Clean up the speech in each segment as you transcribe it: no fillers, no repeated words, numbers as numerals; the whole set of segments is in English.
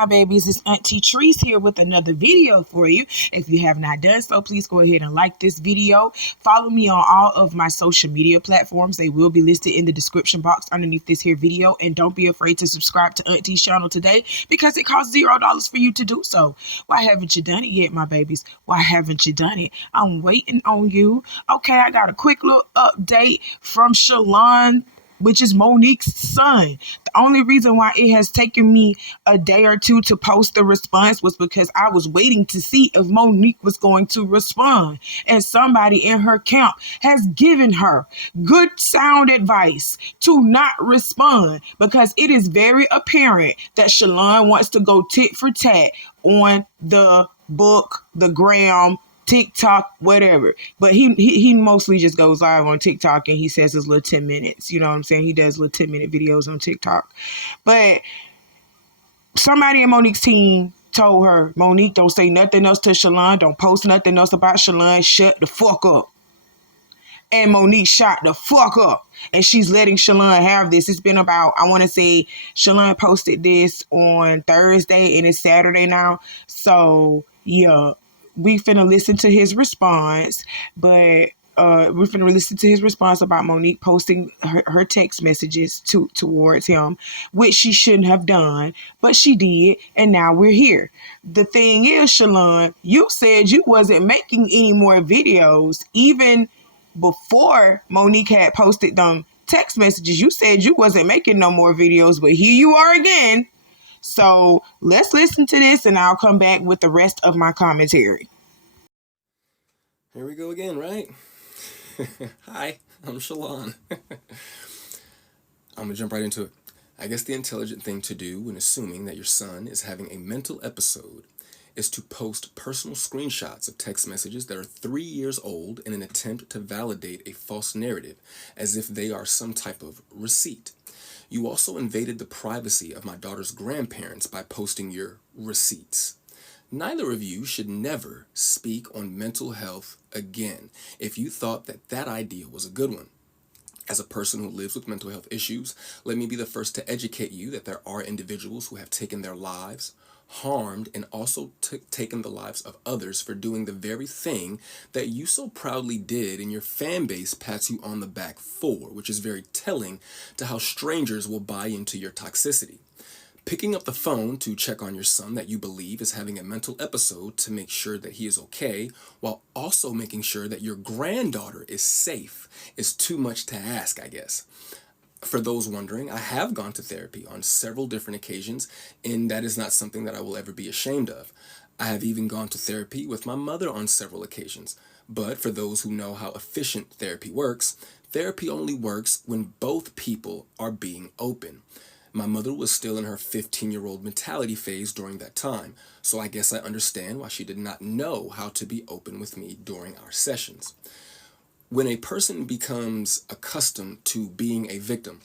my babies? It's Auntie Trice here with another video for you. If you have not done so, please go ahead and like this video. Follow me on all of my social media platforms. They will be listed in the description box underneath this here video. And don't be afraid to subscribe to Auntie's channel today because it costs $0 for you to do so. Why haven't you done it yet, my babies? Why haven't you done it? I'm waiting on you. Okay, I got a quick little update from Shalon, which is Monique's son. The only reason why it has taken me a day or two to post the response was because I was waiting to see if Monique was going to respond. And somebody in her camp has given her good sound advice to not respond because it is very apparent that Shalon wants to go tit for tat on the book, the gram, TikTok, whatever. But he mostly just goes live on TikTok and he says his little 10 minutes. You know what I'm saying? He does little 10-minute videos on TikTok. But somebody in Monique's team told her, Monique, don't say nothing else to Shalon. Don't post nothing else about Shalon. Shut the fuck up. And Monique shot the fuck up. And she's letting Shalon have this. It's been about, I want to say, Shalon posted this on Thursday and it's Saturday now. So, yeah. We finna listen to his response, but we're finna listen to his response about Monique posting her text messages towards him, which she shouldn't have done, but she did, and now we're here. The thing is, Shalon, you said you wasn't making any more videos, even before Monique had posted them text messages. You said you wasn't making no more videos, but here you are again. So let's listen to this and I'll come back with the rest of my commentary. Here we go again, right? Hi, I'm Shalon. I'm gonna jump right into it. I guess the intelligent thing to do when assuming that your son is having a mental episode is to post personal screenshots of text messages that are 3 years old in an attempt to validate a false narrative as if they are some type of receipt. You also invaded the privacy of my daughter's grandparents by posting your receipts. Neither of you should never speak on mental health again if you thought that that idea was a good one. As a person who lives with mental health issues, let me be the first to educate you that there are individuals who have taken their lives, harmed, and also taken the lives of others for doing the very thing that you so proudly did and your fan base pats you on the back for, which is very telling to how strangers will buy into your toxicity. Picking up the phone to check on your son that you believe is having a mental episode to make sure that he is okay, while also making sure that your granddaughter is safe, is too much to ask, I guess. For those wondering, I have gone to therapy on several different occasions, and that is not something that I will ever be ashamed of. I have even gone to therapy with my mother on several occasions. But for those who know how efficient therapy only works when both people are being open. My mother was still in her 15-year-old mentality phase during that time, so I guess I understand why she did not know how to be open with me during our sessions. When a person becomes accustomed to being a victim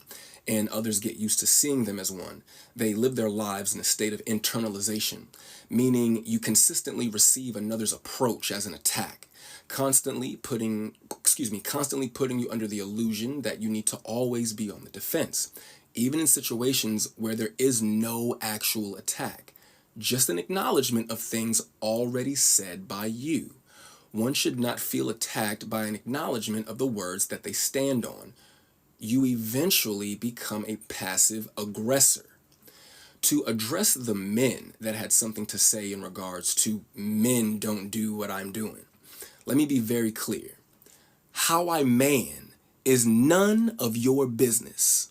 and others get used to seeing them as one, they live their lives in a state of internalization, meaning you consistently receive another's approach as an attack, constantly putting you under the illusion that you need to always be on the defense, even in situations where there is no actual attack, just an acknowledgement of things already said by you. One should not feel attacked by an acknowledgement of the words that they stand on. You eventually become a passive aggressor. To address the men that had something to say in regards to men don't do what I'm doing, let me be very clear. How I man is none of your business.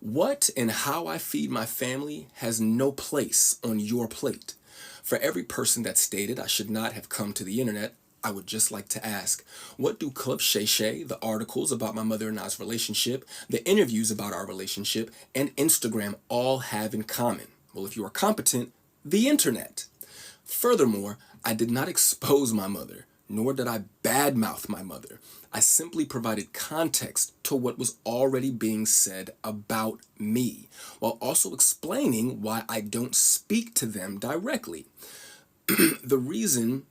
What and how I feed my family has no place on your plate. For every person that stated I should not have come to the internet, I would just like to ask, what do Club Shay Shay, the articles about my mother and I's relationship, the interviews about our relationship, and Instagram all have in common? Well, if you are competent, the internet. Furthermore, I did not expose my mother, nor did I badmouth my mother. I simply provided context to what was already being said about me, while also explaining why I don't speak to them directly. The reason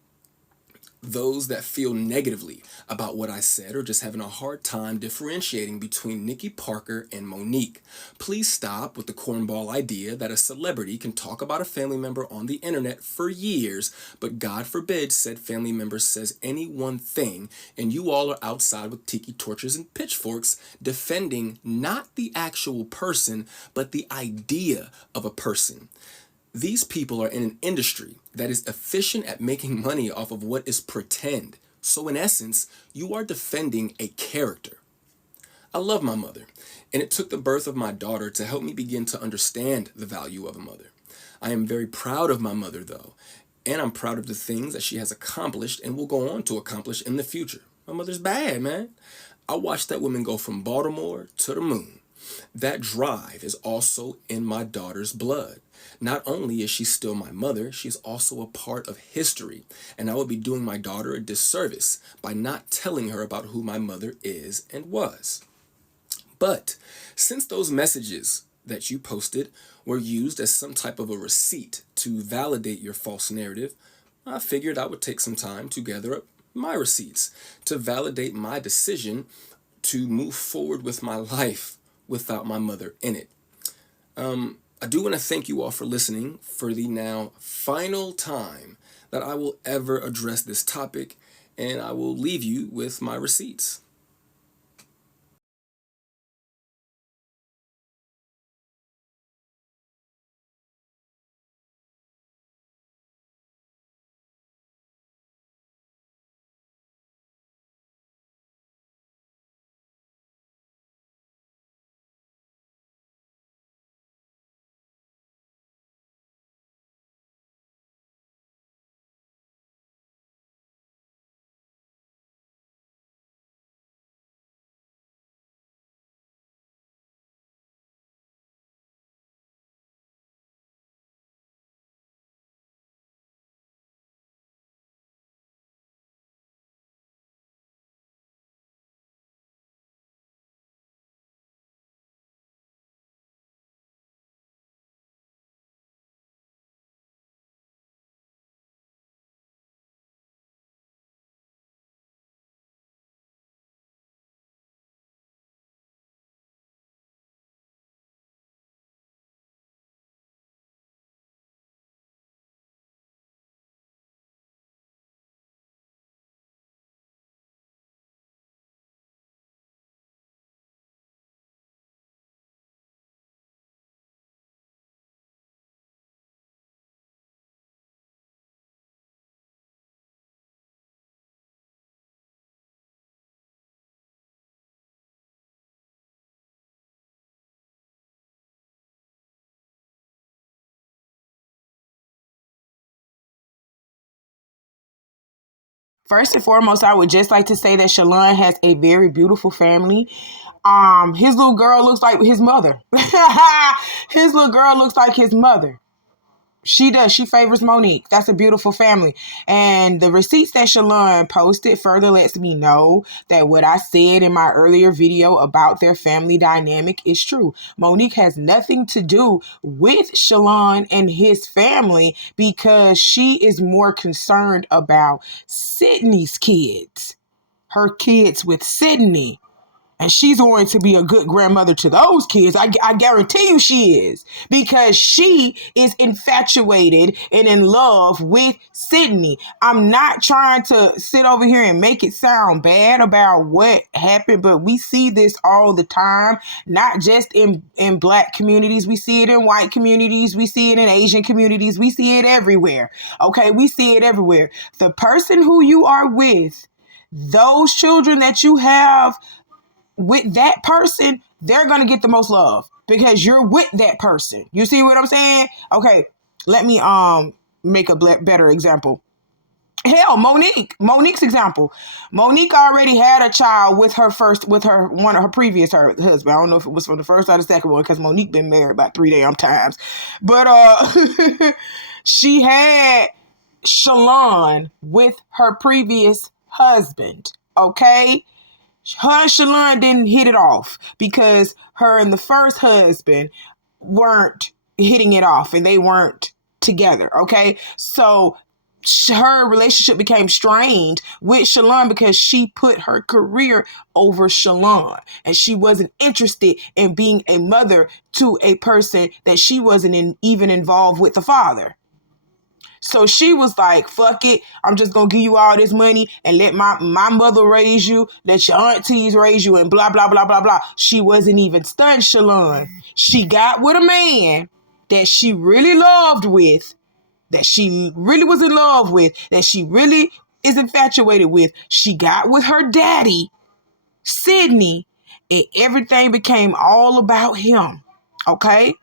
those that feel negatively about what I said or just having a hard time differentiating between Nikki Parker and Monique, please stop with the cornball idea that a celebrity can talk about a family member on the internet for years, but God forbid said family member says any one thing, and you all are outside with tiki torches and pitchforks defending not the actual person, but the idea of a person. These people are in an industry that is efficient at making money off of what is pretend. So in essence, you are defending a character. I love my mother, and it took the birth of my daughter to help me begin to understand the value of a mother. I am very proud of my mother, though, and I'm proud of the things that she has accomplished and will go on to accomplish in the future. My mother's bad, man. I watched that woman go from Baltimore to the moon. That drive is also in my daughter's blood. Not only is she still my mother, she's also a part of history, and I would be doing my daughter a disservice by not telling her about who my mother is and was. But since those messages that you posted were used as some type of a receipt to validate your false narrative, I figured I would take some time to gather up my receipts to validate my decision to move forward with my life without my mother in it. I do want to thank you all for listening for the now final time that I will ever address this topic, and I will leave you with my receipts. First and foremost, I would just like to say that Shalon has a very beautiful family. His little girl looks like his mother. His little girl looks like his mother. She does. She favors Monique. That's a beautiful family. And the receipts that Shalon posted further lets me know that what I said in my earlier video about their family dynamic is true. Monique has nothing to do with Shalon and his family because she is more concerned about Sydney's kids, her kids with Sydney. And she's going to be a good grandmother to those kids. I guarantee you she is. Because she is infatuated and in love with Sydney. I'm not trying to sit over here and make it sound bad about what happened, but we see this all the time. Not just in black communities. We see it in white communities. We see it in Asian communities. We see it everywhere. Okay, we see it everywhere. The person who you are with, those children that you have with that person, they're going to get the most love because you're with that person. You see what I'm saying? Okay, let me make a better example. Hell, Monique's example. Monique already had a child with one of her previous husband. I don't know if it was from the first or the second one because Monique been married about 3 damn times. But she had Shalon with her previous husband. Okay, her and Shalon didn't hit it off because her and the first husband weren't hitting it off and they weren't together. Okay, so her relationship became strained with Shalon because she put her career over Shalon, and she wasn't interested in being a mother to a person that she wasn't even involved with the father. So she was like, fuck it, I'm just gonna give you all this money and let my mother raise you, let your aunties raise you, and blah blah blah blah blah. She wasn't even stunned, Shalon. She got with a man that she really loved with, that she really was in love with, that she really is infatuated with. She got with her daddy, Sydney, and everything became all about him. Okay?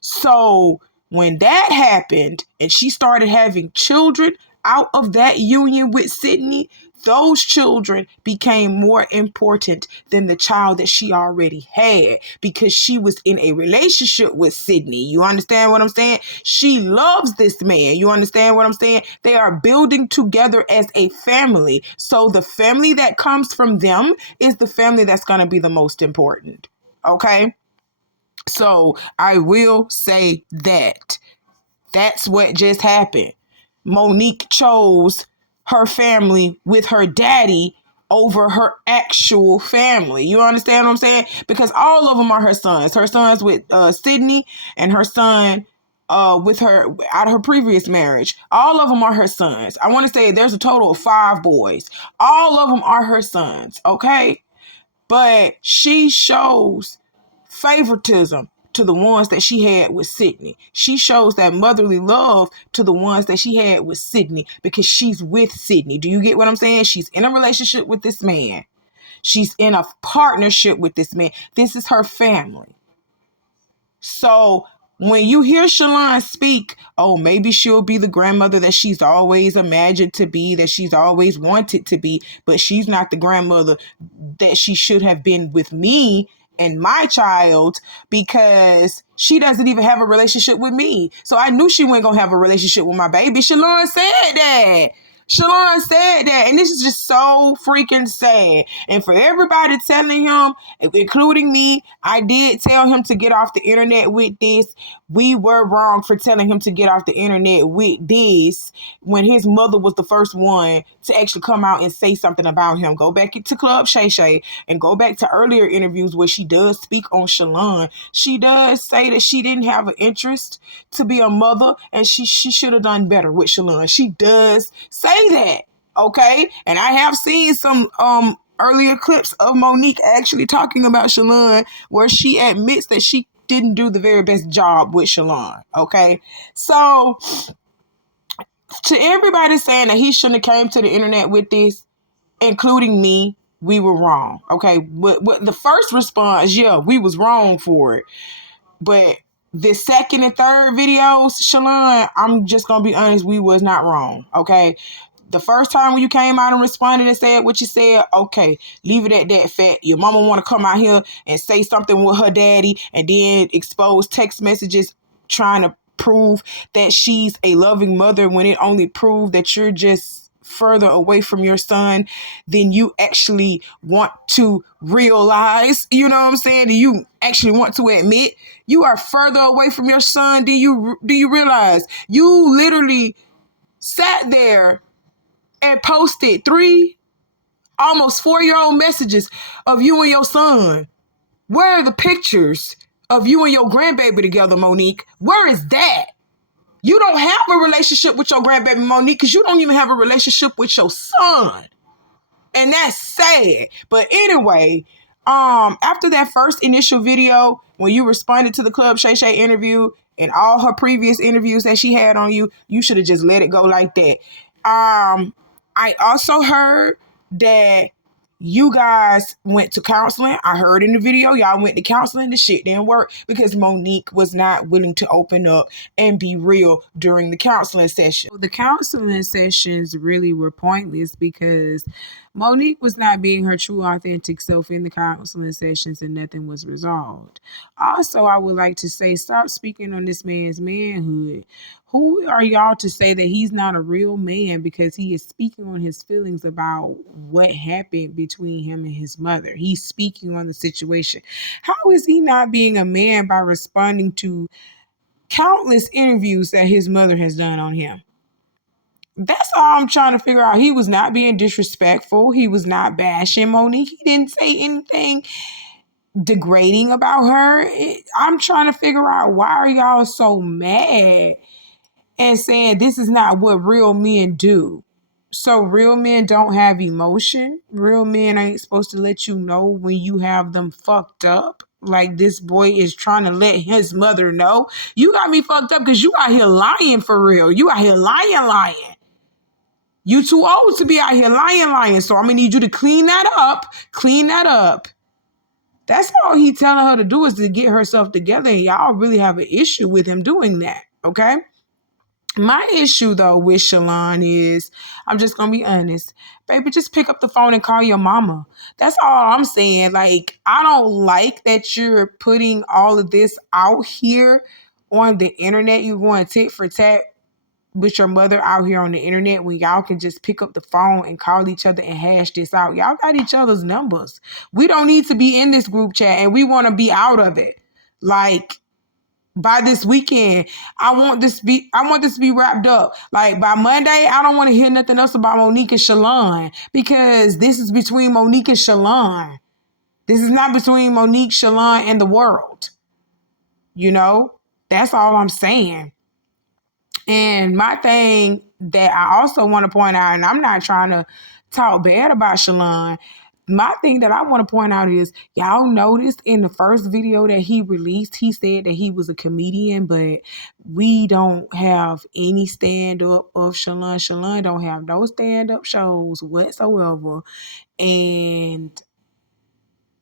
So when that happened and she started having children out of that union with Sydney, those children became more important than the child that she already had because she was in a relationship with Sydney. You understand what I'm saying? She loves this man. You understand what I'm saying? They are building together as a family. So the family that comes from them is the family that's going to be the most important. Okay? So I will say that. That's what just happened. Monique chose her family with her daddy over her actual family. You understand what I'm saying? Because all of them are her sons. Her sons with Sydney, and her son with her out of her previous marriage. All of them are her sons. I want to say there's a total of 5 boys. All of them are her sons, okay? But she shows favoritism to the ones that she had with Sydney. She shows that motherly love to the ones that she had with Sydney because she's with Sydney. Do you get what I'm saying? She's in a relationship with this man. She's in a partnership with this man. This is her family. So when you hear Shalon speak, oh, maybe she'll be the grandmother that she's always imagined to be, that she's always wanted to be, but she's not the grandmother that she should have been with me and my child because she doesn't even have a relationship with me. So I knew she wasn't going to have a relationship with my baby. Shalon said that. Shalon said that, and this is just so freaking sad. And for everybody telling him, including me, I did tell him to get off the internet with this. We were wrong for telling him to get off the internet with this when his mother was the first one to actually come out and say something about him. Go back to Club Shay Shay and go back to earlier interviews where she does speak on Shalon. She does say that she didn't have an interest to be a mother and she should have done better with Shalon. She does say that, okay? And I have seen some earlier clips of Monique actually talking about Shalon where she admits that she didn't do the very best job with Shalon, okay? So to everybody saying that he shouldn't have came to the internet with this, including me, we were wrong, okay? But the first response, yeah, we was wrong for it. But the second and third videos, Shalon, I'm just going to be honest, we was not wrong, okay? The first time when you came out and responded and said what you said, okay, leave it at that, fat. Your mama want to come out here and say something with her daddy and then expose text messages trying to prove that she's a loving mother when it only proved that you're just further away from your son than you actually want to realize. You know what I'm saying? Do you actually want to admit you are further away from your son? Do you realize you literally sat there and posted 3 almost 4-year-old messages of you and your son? Where are the pictures of you and your grandbaby together, Monique? Where is that? You don't have a relationship with your grandbaby, Monique, because you don't even have a relationship with your son. And that's sad. But anyway, after that first initial video, when you responded to the Club Shay Shay interview and all her previous interviews that she had on you, you should have just let it go like that. I also heard that you guys went to counseling. I heard in the video y'all went to counseling. The shit didn't work because Monique was not willing to open up and be real during the counseling session. The counseling sessions really were pointless because Monique was not being her true, authentic self in the counseling sessions and nothing was resolved. Also, I would like to say, stop speaking on this man's manhood. Who are y'all to say that he's not a real man because he is speaking on his feelings about what happened between him and his mother? He's speaking on the situation. How is he not being a man by responding to countless interviews that his mother has done on him? That's all I'm trying to figure out. He was not being disrespectful. He was not bashing Monique. He didn't say anything degrading about her. I'm trying to figure out, why are y'all so mad and saying this is not what real men do? So real men don't have emotion. Real men ain't supposed to let you know when you have them fucked up. Like this boy is trying to let his mother know. You got me fucked up because you out here lying for real. You out here lying. You too old to be out here lying. So I'm gonna need you to clean that up. Clean that up. That's all he telling her to do, is to get herself together. And y'all really have an issue with him doing that. Okay. My issue though with Shalon is, I'm just gonna be honest, baby, just pick up the phone and call your mama. That's all I'm saying. Like, I don't like that you're putting all of this out here on the internet. You're going tit for tat with your mother out here on the internet, when y'all can just pick up the phone and call each other and hash this out. Y'all got each other's numbers. We don't need to be in this group chat, and we want to be out of it. Like, by this weekend, I want this to be wrapped up. Like, by Monday, I don't want to hear nothing else about Monique and Shalon, because this is between Monique and Shalon. This is not between Monique, Shalon, and the world. You know, that's all I'm saying. And my thing that I also want to point out, and I'm not trying to talk bad about Shalon, my thing that I want to point out is, y'all noticed in the first video that he released, he said that he was a comedian, but we don't have any stand-up of Shalon. Shalon don't have no stand-up shows whatsoever. And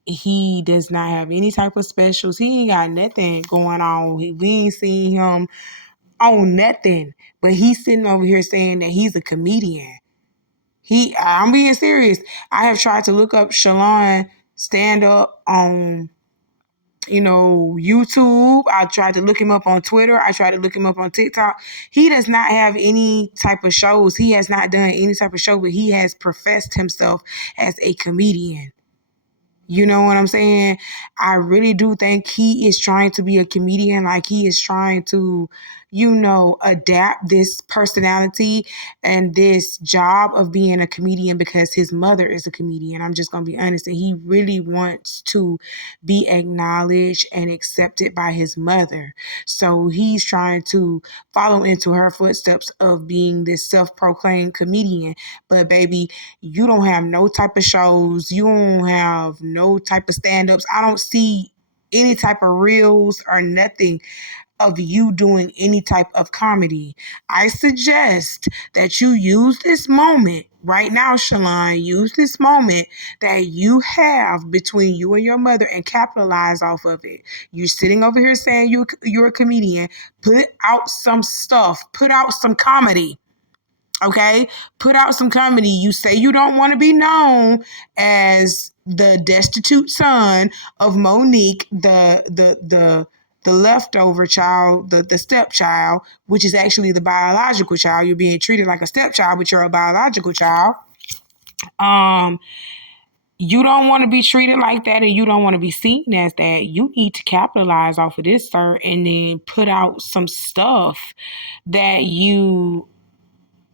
he does not have any type of specials. He ain't got nothing going on. We ain't seen him on nothing, but he's sitting over here saying that he's a comedian. I'm being serious. I have tried to look up Shalon stand up on, YouTube. I tried to look him up on Twitter. I tried to look him up on TikTok. He does not have any type of shows. He has not done any type of show, but he has professed himself as a comedian. You know what I'm saying? I really do think he is trying to be a comedian. Like, he is trying to, adapt this personality and this job of being a comedian because his mother is a comedian. I'm just going to be honest. And he really wants to be acknowledged and accepted by his mother. So he's trying to follow into her footsteps of being this self-proclaimed comedian. But baby, you don't have no type of shows. You don't have no type of stand-ups. I don't see any type of reels or nothing of you doing any type of comedy. I suggest that you use this moment right now, Shalon. Use this moment that you have between you and your mother and capitalize off of it. You're sitting over here saying you're a comedian. Put out some stuff. Put out some comedy. Okay, put out some comedy. You say you don't want to be known as the destitute son of Monique, the leftover child, the stepchild, which is actually the biological child. You're being treated like a stepchild, but you're a biological child. You don't want to be treated like that, and you don't want to be seen as that. You need to capitalize off of this, sir, and then put out some stuff that you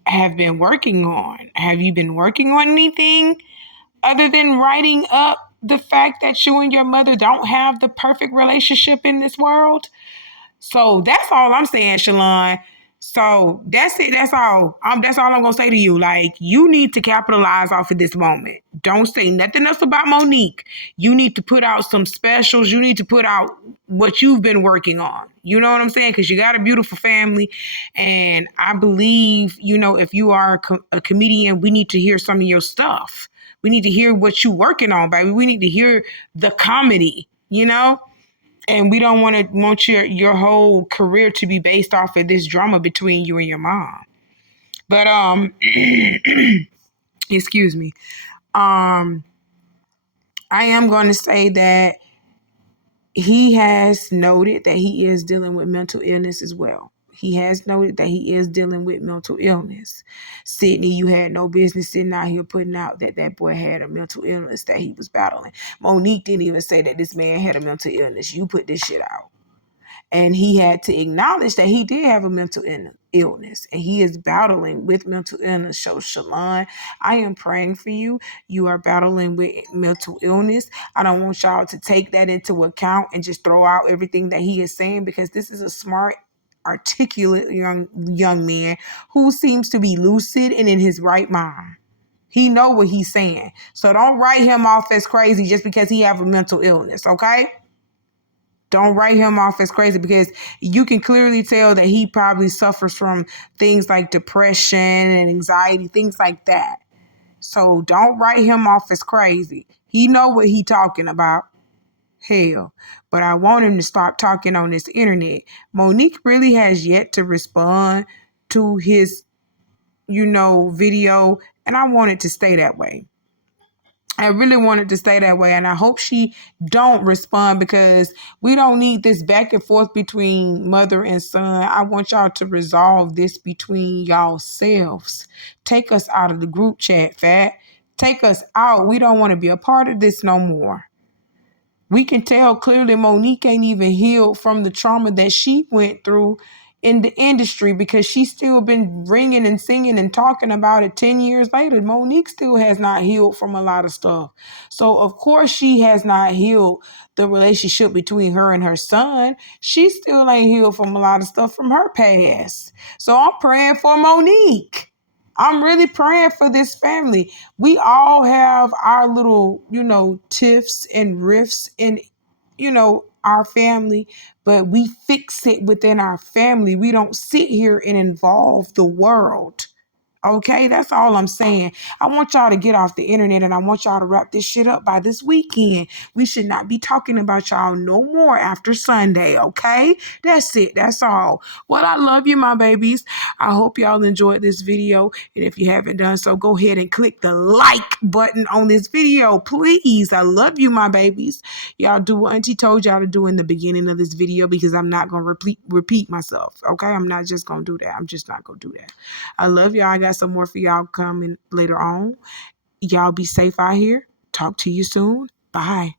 have been working on. Have you been working on anything other than writing up the fact that you and your mother don't have the perfect relationship in this world? So that's all I'm saying, Shalon. So that's it. That's all. That's all I'm gonna say to you. Like, you need to capitalize off of this moment. Don't say nothing else about Monique. You need to put out some specials. You need to put out what you've been working on. You know what I'm saying? Because you got a beautiful family, and I believe, if you are a comedian, we need to hear some of your stuff. We need to hear what you're working on, baby. We need to hear the comedy. And we don't want your whole career to be based off of this drama between you and your mom. But excuse me. I am going to say that he has noted that he is dealing with mental illness as well. He has noted that he is dealing with mental illness. Sydney, you had no business sitting out here putting out that boy had a mental illness that he was battling. Monique didn't even say that this man had a mental illness. You put this shit out. And he had to acknowledge that he did have a mental illness, and he is battling with mental illness. So, Shalon, I am praying for you. You are battling with mental illness. I don't want y'all to take that into account and just throw out everything that he is saying, because this is a smart, articulate young man who seems to be lucid and in his right mind. He know what he's saying. So don't write him off as crazy just because he have a mental illness, okay? Don't write him off as crazy, because you can clearly tell that he probably suffers from things like depression and anxiety, things like that. So don't write him off as crazy. He know what he talking about. Hell, but I want him to stop talking on this internet. Monique really has yet to respond to his, video, and I want it to stay that way. I really wanted to stay that way, and I hope she don't respond, because we don't need this back and forth between mother and son. I want y'all to resolve this between y'all selves. Take us out of the group chat, Fat. Take us out. We don't want to be a part of this no more. We can tell clearly Monique ain't even healed from the trauma that she went through in the industry, because she's still been ringing and singing and talking about it 10 years later. Monique still has not healed from a lot of stuff. So, of course, she has not healed the relationship between her and her son. She still ain't healed from a lot of stuff from her past. So I'm praying for Monique. I'm really praying for this family. We all have our little, tiffs and rifts in, our family, but we fix it within our family. We don't sit here and involve the world. Okay, that's all I'm saying. I want y'all to get off the internet, and I want y'all to wrap this shit up by this weekend. We should not be talking about y'all no more after Sunday, okay? That's it. That's all. Well, I love you, my babies. I hope y'all enjoyed this video, and if you haven't done so, go ahead and click the like button on this video, please. I love you, my babies. Y'all do what Auntie told y'all to do in the beginning of this video, because I'm not going to repeat myself, okay? I'm not just going to do that. I'm just not going to do that. I love y'all. I got some more for y'all coming later on. Y'all be safe out here. Talk to you soon. Bye.